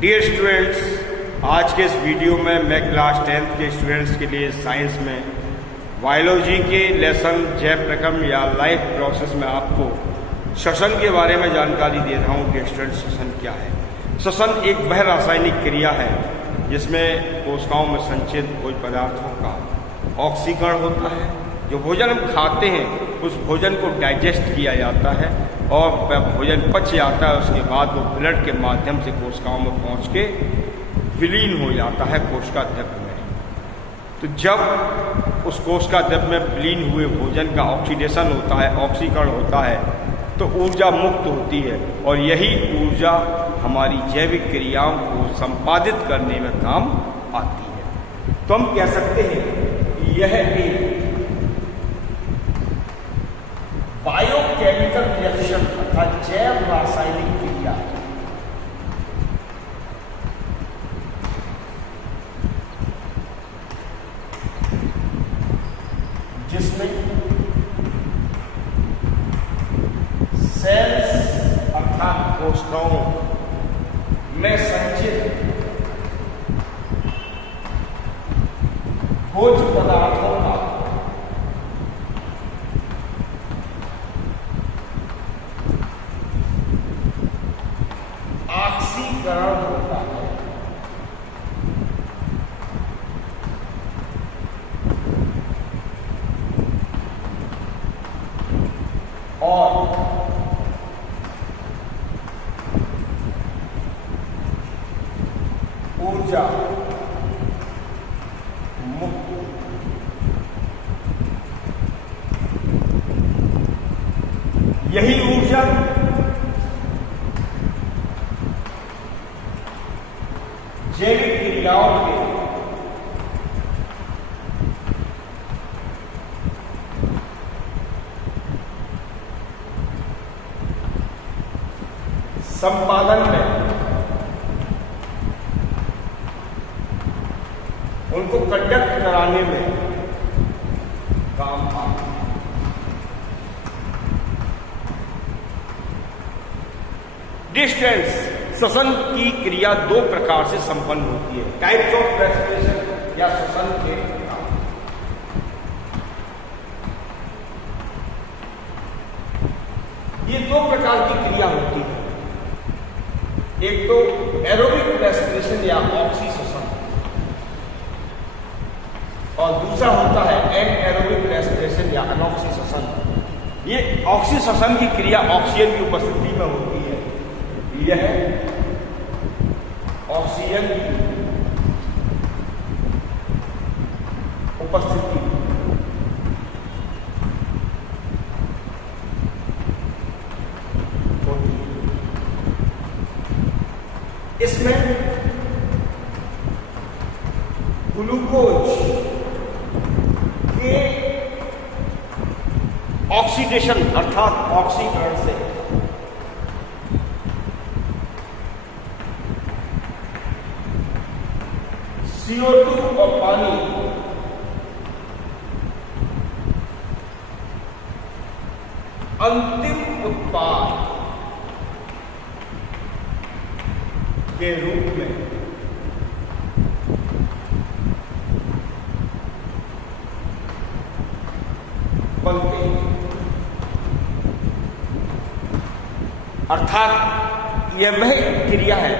Dear students, आज के इस वीडियो में मैं क्लास 10th के स्टूडेंट्स के लिए साइंस में बायोलॉजी के लेसन जैव प्रक्रम या लाइफ प्रोसेस में आपको श्वसन के बारे में जानकारी दे रहा हूँ कि स्टूडेंट्स श्वसन क्या है। श्वसन एक वह रासायनिक क्रिया है जिसमें कोशिकाओं में संचित भोज्य पदार्थों का ऑक्सीकरण होता है। जो भोजन हम खाते हैं उस भोजन को डाइजेस्ट किया जाता है और भोजन पच जाता है, उसके बाद वो ब्लड के माध्यम से कोशिकाओं में पहुंच के विलीन हो जाता है कोशिका द्रव्य में। तो जब उस कोशिका द्रव्य में विलीन हुए भोजन का ऑक्सीडेशन होता है, ऑक्सीकरण होता है, तो ऊर्जा मुक्त होती है और यही ऊर्जा हमारी जैविक क्रियाओं को संपादित करने में काम आती है। तो हम कह सकते हैं कि यह एक बायोकेमिकल रिएक्शन अर्थात जैव रासायनिक क्रिया है। जिसमें सेल्स अर्थात कोशिकाओं में संचित भोज्य पदार्थों का ऑक्सीकरण होता है और ऊर्जा मुक्त। यही ऊर्जा जैविक क्रियाओं के संपादन में उनको कंडक्ट कराने में काम आता है। डिस्टेंस श्वसन की क्रिया दो प्रकार से संपन्न होती है। टाइप्स ऑफ रेस्पिरेशन या श्वसन के प्रकार। ये दो प्रकार की क्रिया होती है। एक तो एरोबिक रेस्पिरेशन या ऑक्सी श्वसन और दूसरा होता है एनएरोबिक रेस्पिरेशन या अनऑक्सी श्वसन। ये ऑक्सी श्वसन की क्रिया ऑक्सीजन की उपस्थिति में होती है। यह ऑक्सीजन की उपस्थिति होती है। इसमें ग्लूकोज के ऑक्सीडेशन अर्थात ऑक्सीकरण से CO2 और पानी अंतिम उत्पाद के रूप में बनते हैं। अर्थात यह वह क्रिया है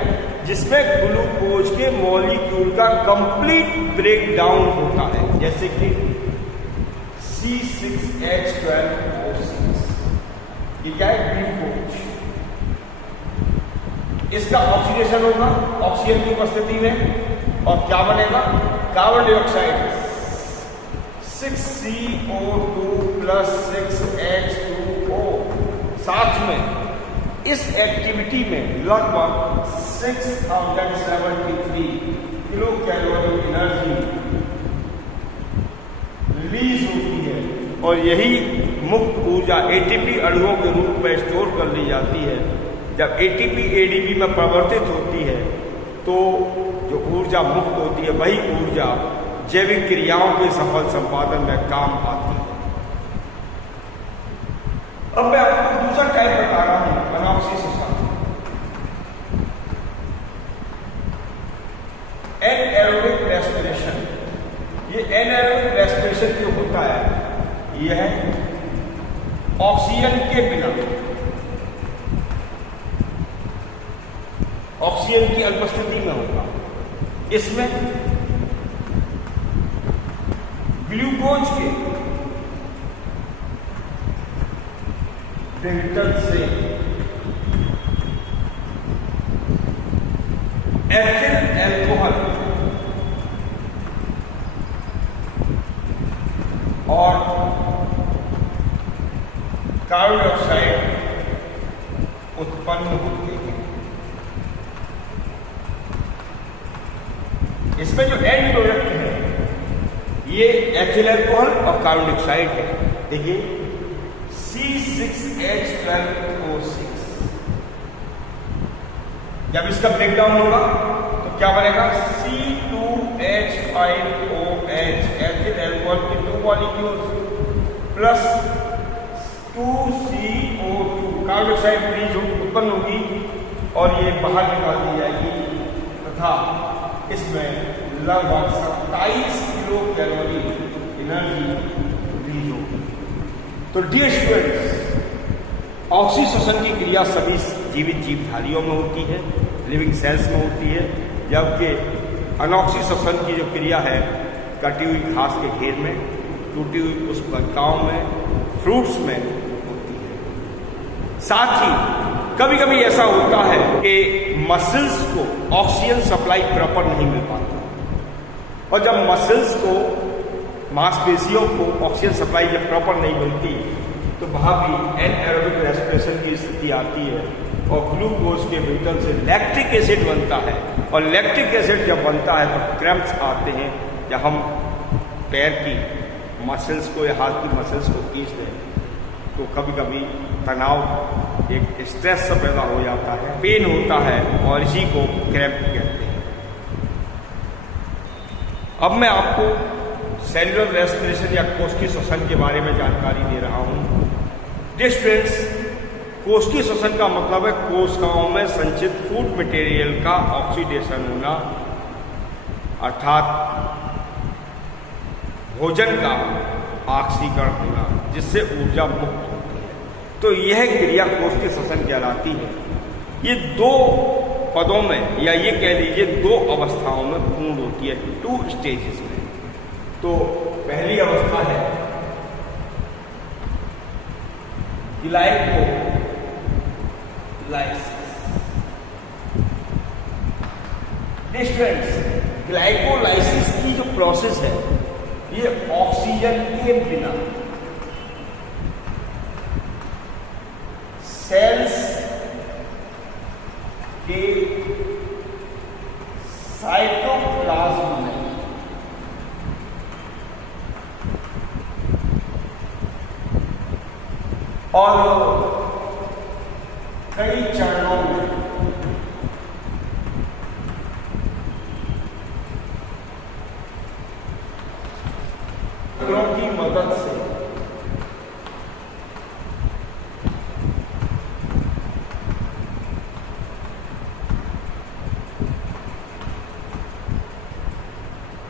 जिसमें ग्लूकोज के मॉलिक्यूल का कंप्लीट ब्रेकडाउन होता है, जैसे कि C6H12O6। ये क्या है? ग्लूकोज। इसका ऑक्सीडेशन होगा ऑक्सीजन की उपस्थिति में और क्या बनेगा? Carbon dioxide 6CO2 + 6H2O। साथ में इस एक्टिविटी में लगभग 6073 किलो कैलोरी एनर्जी रिलीज होती है और यही मुक्त ऊर्जा एटीपी अणुओं के रूप में स्टोर कर ली जाती है। जब एटीपी एडीपी में परिवर्तित होती है तो जो ऊर्जा मुक्त होती है वही ऊर्जा जैविक क्रियाओं के सफल संपादन में काम आती है। अब मैं आपको दूसरा टाइप बता रहा हूं, अनऑक्सी श्वसन। Anaerobic respiration. ये एनएरोबिक रेस्पिरेशन जो होता है ये है ऑक्सीजन के बिना, ऑक्सीजन की अनुपस्थिति में होगा। इसमें ग्लूकोज के विघटन से एथिल एल्कोहल और कार्बन डाइऑक्साइड उत्पन्न होते हैं। इसमें जो एंड प्रोडक्ट है ये एथिल अल्कोहल और कार्बन डाइऑक्साइड है। देखिए C6H12O6, जब इसका ब्रेकडाउन होगा तो क्या बनेगा? C2H5OH, एथिल अल्कोहल की 2 molecules plus 2CO2 carbon dioxide release उत्पन्न होगी और ये बाहर निकाल दी जाएगी तथा इसमें लगभग 27 किलो कैलोरी एनर्जी रिलीज होगी। तो डियर स्टूडेंट्स, ऑक्सीश्वसन की क्रिया सभी जीवित जीवधारियों में होती है, लिविंग सेल्स में होती है, जबकि अनऑक्सीश्वसन की जो क्रिया है कटी हुई घास के घेर में, टूटी हुई पुष्पलताओं में, फ्रूट्स में होती है। साथ ही कभी कभी ऐसा होता है कि मसल्स को ऑक्सीजन सप्लाई प्रॉपर नहीं मिल पाता और जब मसल्स को, मांसपेशियों को ऑक्सीजन सप्लाई जब प्रॉपर नहीं मिलती तो वहाँ भी एनएरोबिक रेस्पिरेशन की स्थिति आती है और ग्लूकोज के विघटन से लैक्टिक एसिड बनता है और लैक्टिक एसिड जब बनता है तो क्रैम्प्स आते हैं। जब हम पैर की मसल्स को या हाथ की मसल्स को खींच दें तो कभी कभी तनाव, एक स्ट्रेस सा पैदा हो जाता है, पेन होता है और इसी को क्रैम्प कहते हैं। अब मैं आपको सेलुलर रेस्पिरेशन या कोशिकीय श्वसन के बारे में जानकारी दे रहा हूँ। डियर स्टूडेंट्स, कोशिकीय श्वसन का मतलब है कोशिकाओं में संचित फूड मटेरियल का ऑक्सीडेशन होना, अर्थात भोजन का ऑक्सीकरण होना, जिससे ऊर्जा मुक्त होती है। तो यह क्रिया कोशिकीय श्वसन कहलाती है। ये 2 पदों में या ये कह लीजिए 2 अवस्थाओं में पूर्ण होती है, 2 स्टेजेस में। तो पहली अवस्था है ग्लाइकोलाइसिस। स्टूडेंट्स, ग्लाइकोलाइसिस की जो प्रोसेस है ये ऑक्सीजन के बिना सेल्स के साइटोप्लाज्म में और कई चरणों में की मदद से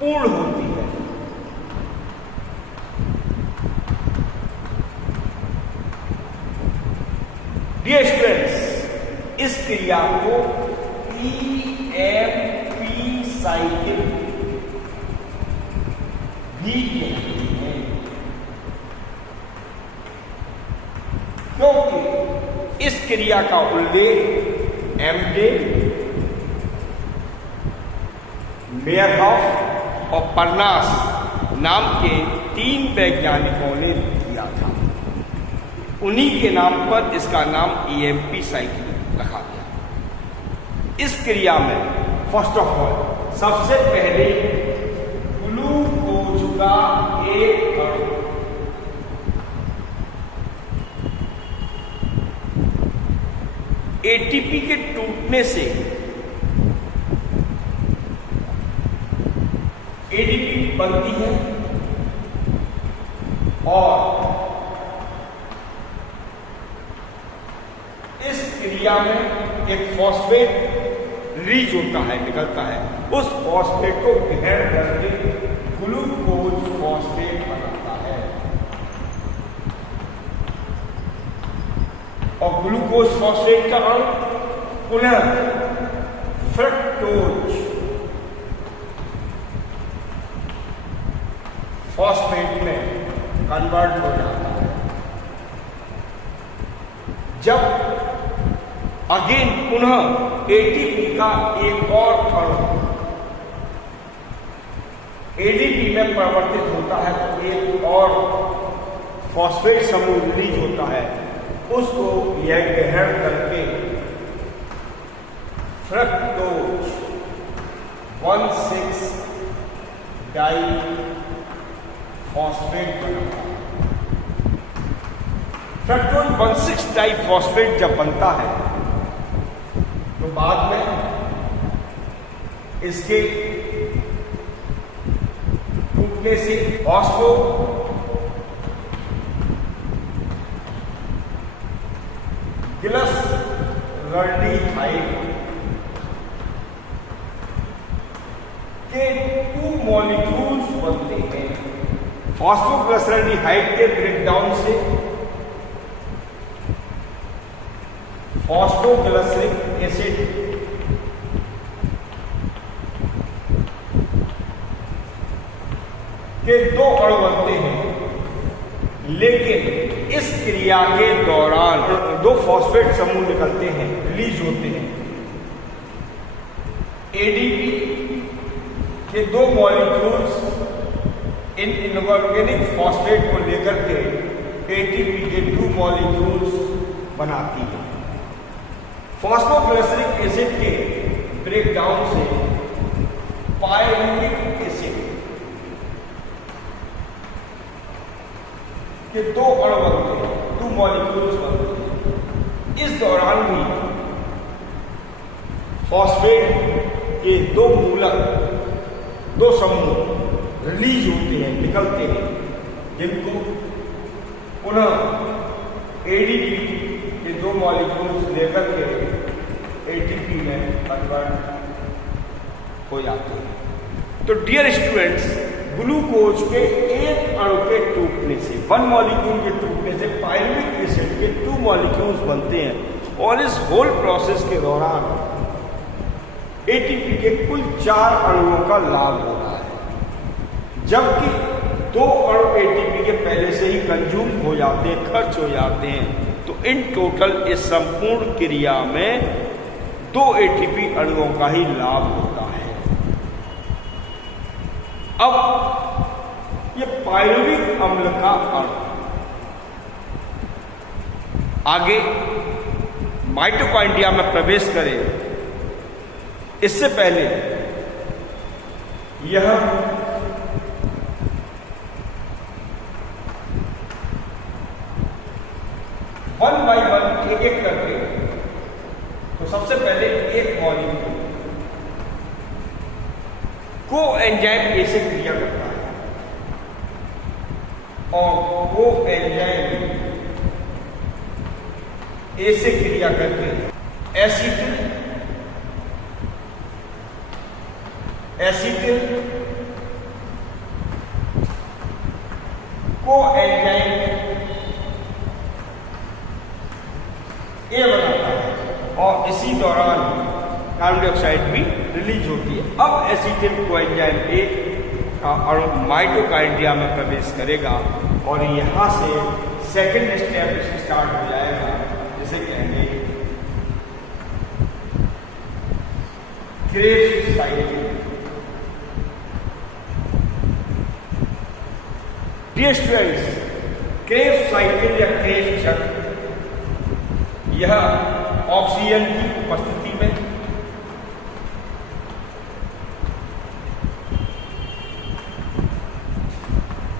पूर्ण होती है। डियर स्टूडेंट्स, इस क्रिया को EMP साइकिल भी कहते हैं, क्योंकि इस क्रिया का उल्लेख एमजे, मेयरहॉफ और परनास नाम के 3 वैज्ञानिकों ने किया था। उन्हीं के नाम पर इसका नाम EMP साइकिल रखा गया। इस क्रिया में फर्स्ट ऑफ ऑल सबसे पहले ग्लूकोज का एक अणु एटीपी के टूटने से एडीपी बनती है और इस क्रिया में एक फॉस्फेट रिलीज होता है, निकलता है, उस फॉस्फेट को ग्रहण करके ग्लूकोज फॉस्फेट बनाता है। और ग्लूकोज फॉस्फेट का अणु पुनः फ्रक्टोज फॉस्फेट में कन्वर्ट हो जाता है। जब अगेन पुनः एटीपी का एक और अणु एडीपी में परिवर्तित होता है तो एक और फॉस्फेट समूह रिलीज होता है, उसको यह ग्रहण करके फ्रक्टोज 1,6 डाई फॉस्फेट बनता है। फ्रक्टोज 1,6 डाई फॉस्फेट जब बनता है तो बाद में इसके टूटने से फॉस्फो ग्लिसरॉल्डिहाइड के 2 मॉलिक्यूल्स बनते हैं। फॉस्फोग्लिसरॉल्डिहाइड के ब्रेकडाउन से फॉस्फोग्लिसरिक एसिड के 2 अणु बनते हैं, लेकिन इस क्रिया के दौरान 2 फॉस्फेट समूह निकलते हैं, रिलीज होते हैं। एडीपी के 2 मॉलिक्यूल्स इन इनऑर्गेनिक फॉस्फेट को लेकर के एटीपी के 2 मॉलिक्यूल्स बनाती है। फॉस्फोग्लिसरिक एसिड के ब्रेकडाउन से पायरुविक एसिड के 2 अणु बनते हैं, 2 मॉलिक्यूल्स बनते हैं। इस दौरान भी फॉस्फेट के 2 मूलक 2 समूह रिलीज होते हैं, निकलते हैं, जिनको पुनः एडीपी के 2 मॉलिक्यूल्स लेकर के एटीपी में कन्वर्ट हो जाते हैं। तो डियर स्टूडेंट्स, ग्लूकोज के एक अणु के टूटने से, 1 मॉलिक्यूल के टूटने से पायरुविक एसिड के 2 मॉलिक्यूल्स बनते हैं और इस होल प्रोसेस के दौरान एटीपी के कुल 4 अणुओं का लाभ होता है, जबकि 2 अणु एटीपी के पहले से ही कंज्यूम हो जाते हैं, खर्च हो जाते हैं। तो इन टोटल इस संपूर्ण क्रिया में 2 एटीपी अणुओं का ही लाभ होता है। अब ये पायरुविक अम्ल का अणु आगे माइटोकॉन्ड्रिया में प्रवेश करे, इससे पहले यह वन बाई वन एक एक करके, तो सबसे पहले एक मॉलिक्यूल को एंजाइम ए से क्रिया करता है और को एंजाइम ए से क्रिया करके एसिटिल को एंजाइम ए बनाता है और इसी दौरान कार्बन डाइऑक्साइड भी रिलीज होती है। अब एसिटिल कोएंजाइम ए का अणु माइटोकॉन्ड्रिया में प्रवेश करेगा और यहाँ से सेकंड स्टेप स्टार्ट हो जाएगा, जिसे कहेंगे Krebs cycle. Dear students, Krebs cycle या क्रेब्स चक्र यह ऑक्सीजन की उपस्थिति में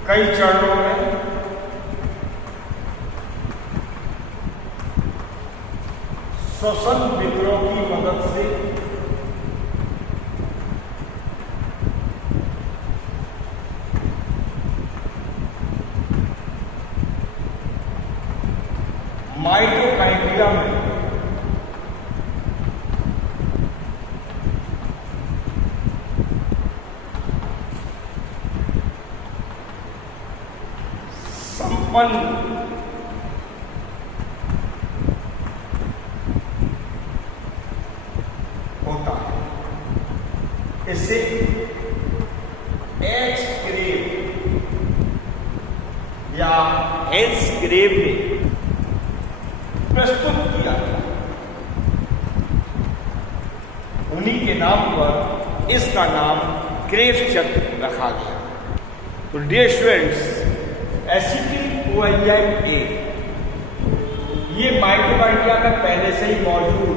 कई चरणों में श्वसन विद्रोह की मदद से माइटोकॉन्ड्रिया में संपन्न होता है। इसे एच क्रेव या हेंस क्रेव ने प्रस्तुत किया था। उन्हीं के नाम पर इसका नाम क्रेव चक्र रखा गया। तो dear students, acetyl coenzyme A ये माइटोकॉन्ड्रिया में पहले से ही मौजूद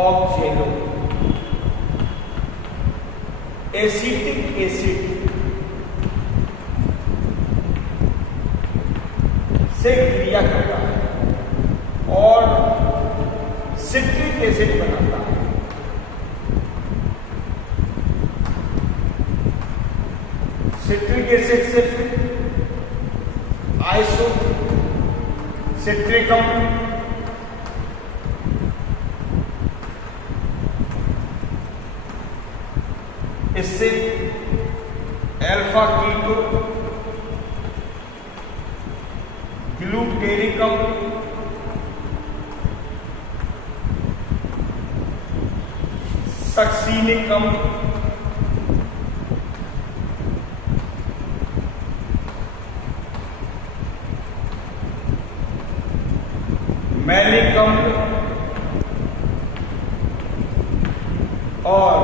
ऑक्जेलो एसिटिक एसिड से क्रिया करता है और सिट्रिक एसिड बनाता है। सिट्रिक एसिड से आइसो सिट्रिकम इससे अल्फा कीटो ग्लूटेरिकम सक्सीनिकम मैलिकम और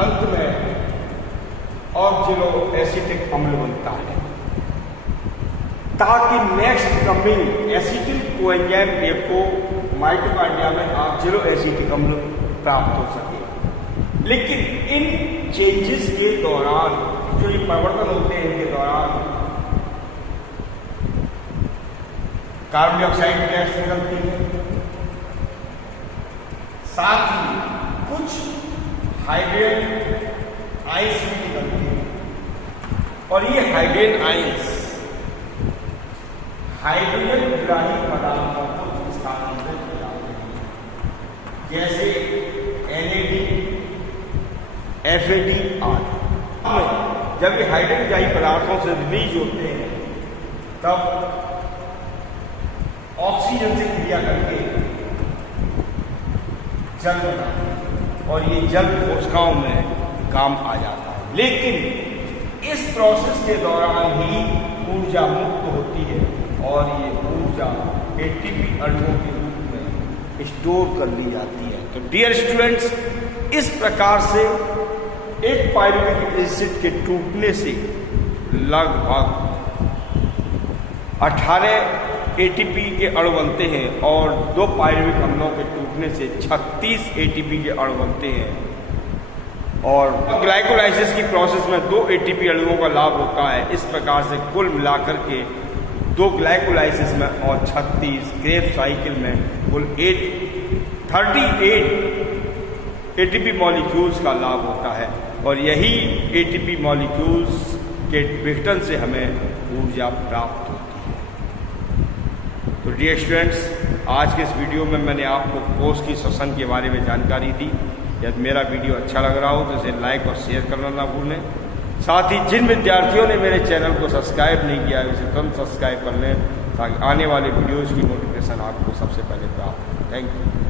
अंत में ऑक्जेलो एसिटिक अम्ल बनता है, ताकि नेक्स्ट कमिंग एसिटिल कोएंजाइम ए को माइटोकॉन्ड्रिया में ऑक्जेलो एसिटिक अम्ल प्राप्त हो सके। लेकिन इन चेंजेस के दौरान, जो ये परिवर्तन होते हैं, इनके दौरान कार्बन डाइऑक्साइड गैस निकलती है, साथ ही कुछ हाइड्रोजन आइंस भी निकलती है। और ये हाइड्रोजन आइंस हाइड्रोजन ग्राही पदार्थों को स्थानांतरित कर जाते हैं, जैसे NAD, FAD आदि। जब ये हाइड्रोजन ग्राही पदार्थों से रिलीज होते हैं, तब ऑक्सीजन से क्रिया करके जल बनाते हैं और ये जल कोशिकाओं में काम आ जाता है। लेकिन इस प्रोसेस के दौरान ही ऊर्जा मुक्त होती है और ये ऊर्जा ATP अणुओं के रूप में स्टोर कर ली जाती है। तो डियर स्टूडेंट्स, इस प्रकार से एक पायरुवेट एसिड के टूटने से लगभग 18 ATP के अणु बनते हैं और 2 पायरुविक अम्लों के टूटने से 36 ATP के अणु बनते हैं। और ग्लाइकोलाइसिस की प्रोसेस में 2 ATP अणुओं का लाभ होता है। इस प्रकार से कुल मिलाकर के 2 ग्लाइकोलाइसिस में और 36 क्रेव साइकिल में कुल 38 ATP मॉलिक्यूल्स का लाभ होता है। और यही ATP मॉलिक्यूल्स के विघटन से हमें ऊर्जा प्राप्त होती है। तो डियर स्टूडेंट्स, आज के इस वीडियो में मैंने आपको कोष की श्वसन के बारे में जानकारी दी। यदि मेरा वीडियो अच्छा लग रहा हो तो इसे लाइक और शेयर करना ना भूलें। साथ ही जिन विद्यार्थियों ने मेरे चैनल को सब्सक्राइब नहीं किया है, उसे तुरंत सब्सक्राइब कर लें, ताकि आने वाले वीडियोज़ की नोटिफिकेशन आपको सबसे पहले प्राप्त हो। Thank you.